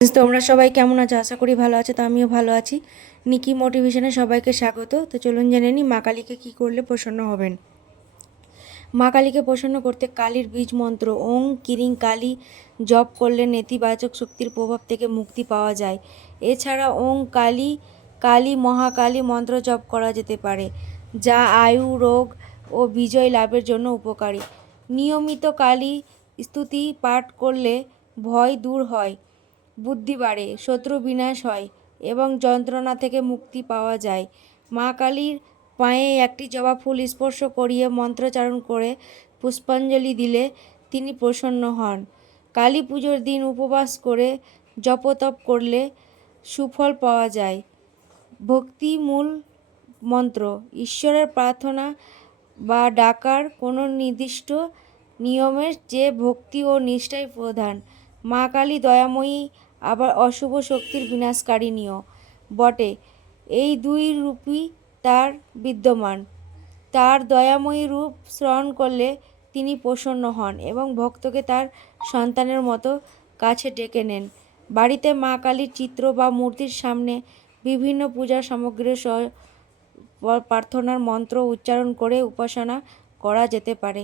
তোমরা সবাই কেমন আছো? আশা করি ভালো আছো। তো আমিও ভালো আছি। নিকি মোটিভেশনে সবাইকে স্বাগত। তো চলুন জেনে নিই মা কালীকে কী করলে প্রসন্ন হবেন। মা কালীকে প্রসন্ন করতে কালীর বীজ মন্ত্র ওং কিরিং কালী জপ করলে নেতিবাচক শক্তির প্রভাব থেকে মুক্তি পাওয়া যায়। এছাড়া ওং কালী কালী মহাকালী মন্ত্র জপ করা যেতে পারে, যা আয়ু, রোগ ও বিজয় লাভের জন্য উপকারী। নিয়মিত কালী স্তুতি পাঠ করলে ভয় দূর হয়, বুদ্ধি বাড়ে, শত্রু বিনাশ হয় এবং যন্ত্রণা থেকে মুক্তি পাওয়া যায়। মা কালীর পায়ে একটি জবা ফুল স্পর্শ করিয়ে মন্ত্রোচ্চারণ করে পুষ্পাঞ্জলি দিলে তিনি প্রসন্ন হন। কালী পুজোর দিন উপবাস করে জপতপ করলে সুফল পাওয়া যায়। ভক্তিমূল মন্ত্র ঈশ্বরের প্রার্থনা বা ডাকার কোনো নির্দিষ্ট নিয়মের চেয়ে ভক্তি ও নিষ্ঠাই প্রধান। মা কালী দয়াময়ী, আবার অশুভ শক্তির বিনাশকারিণীও বটে। এই দুই রূপই তার বিদ্যমান। তার দয়াময়ী রূপ স্মরণ করলে তিনি প্রসন্ন হন এবং ভক্তকে তার সন্তানের মতো কাছে ডেকে নেন। বাড়িতে মা কালীর চিত্র বা মূর্তির সামনে বিভিন্ন পূজার সামগ্রী সহ প্রার্থনার মন্ত্র উচ্চারণ করে উপাসনা করা যেতে পারে।